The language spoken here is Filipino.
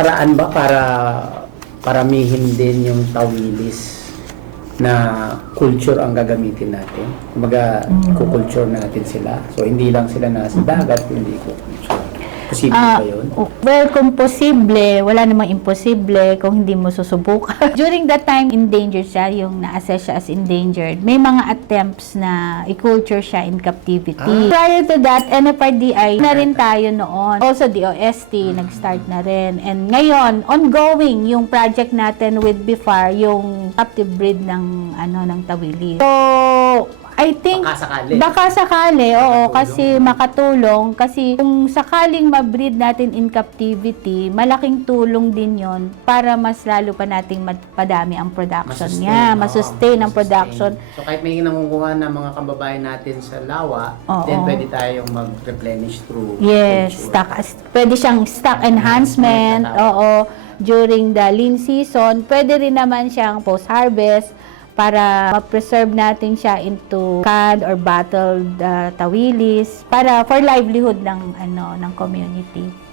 paraan ba para paramihin din yung tawilis na culture ang gagamitin natin? Kumbaga, Mm. kukulture natin sila. So, hindi lang sila nasa dagat, kundi kukulture. Posible Ah, ba yun? well, kung posible, wala namang imposible kung hindi mo susubukan. During that time, endangered siya, yung na-assess siya as endangered. May mga attempts na i-culture siya in captivity. Ah. Prior to that, NFRDI na rin tayo noon. Also, DOST, nag-start na rin. And ngayon, ongoing yung project natin with BIFAR, yung captive breed ng, ano, ng tawili. So, I think Baka sakali. Baka sakali, oo, Makatulong. kasi makatulong. Kasi kung sakaling ma-breed natin in captivity, malaking tulong din yon para mas lalo pa nating mapadami ang production Masustain, niya, oo, masustain ang masustain. production. So kahit may nangunguha ng mga kababayan natin sa lawa, Oo. then pwede tayong mag-replenish through Yes, culture. stock, pwede siyang stock enhancement, oo, during the lean season. Pwede rin naman siyang post-harvest para ma-preserve natin siya into canned or bottled uh, tawilis para for livelihood ng ano ng community.